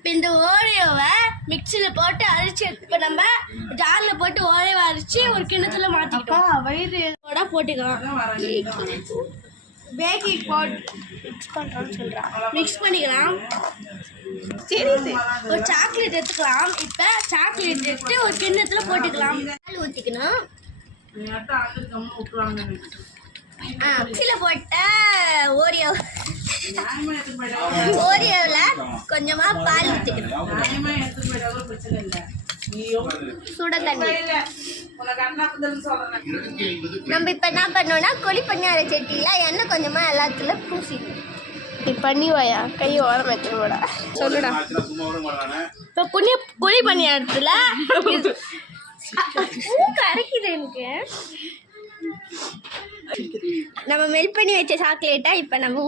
இப்போ இந்த ஓரியோவை மிக்சியில் போட்டு அரைச்சி இப்போ நம்ம ஜாரில் போட்டு ஓரியோவை அரைச்சி ஒரு கிண்ணத்துல மாற்றிக்கிட்டோம். வயிறு போட்டுக்கலாம். பேக்கிங் பவுடர் மிக்ஸ் பண்ணுறோன்னு சொல்கிறான். மிக்ஸ் பண்ணிக்கலாம். சரி, ஒரு சாக்லேட் எடுத்துக்கலாம். இப்போ சாக்லேட் எடுத்து ஒரு கிண்ணத்துல போட்டுக்கலாம். பால் ஊற்றிக்கணும். மிக்சியில் போட்ட ஓரியோவில் கொஞ்சமாக பால் ஊற்றிக்கணும். சுட தண்ணி. நம்ம இப்போ என்ன பண்ணோம்னா குழி பணியார சட்டியில் எண்ணெய் கொஞ்சமாக எல்லாத்துலையும் பூசிக்கணும். நீ பண்ணிவாயா கை ஓரம் வச்சுக்கூட சொல்லுடா. இப்போ குழி பணியாரத்தில் கரைக்குது எனக்கு. நம்ம மெல்ட் பண்ணி வச்ச சாக்லேட்டை இப்போ நம்ம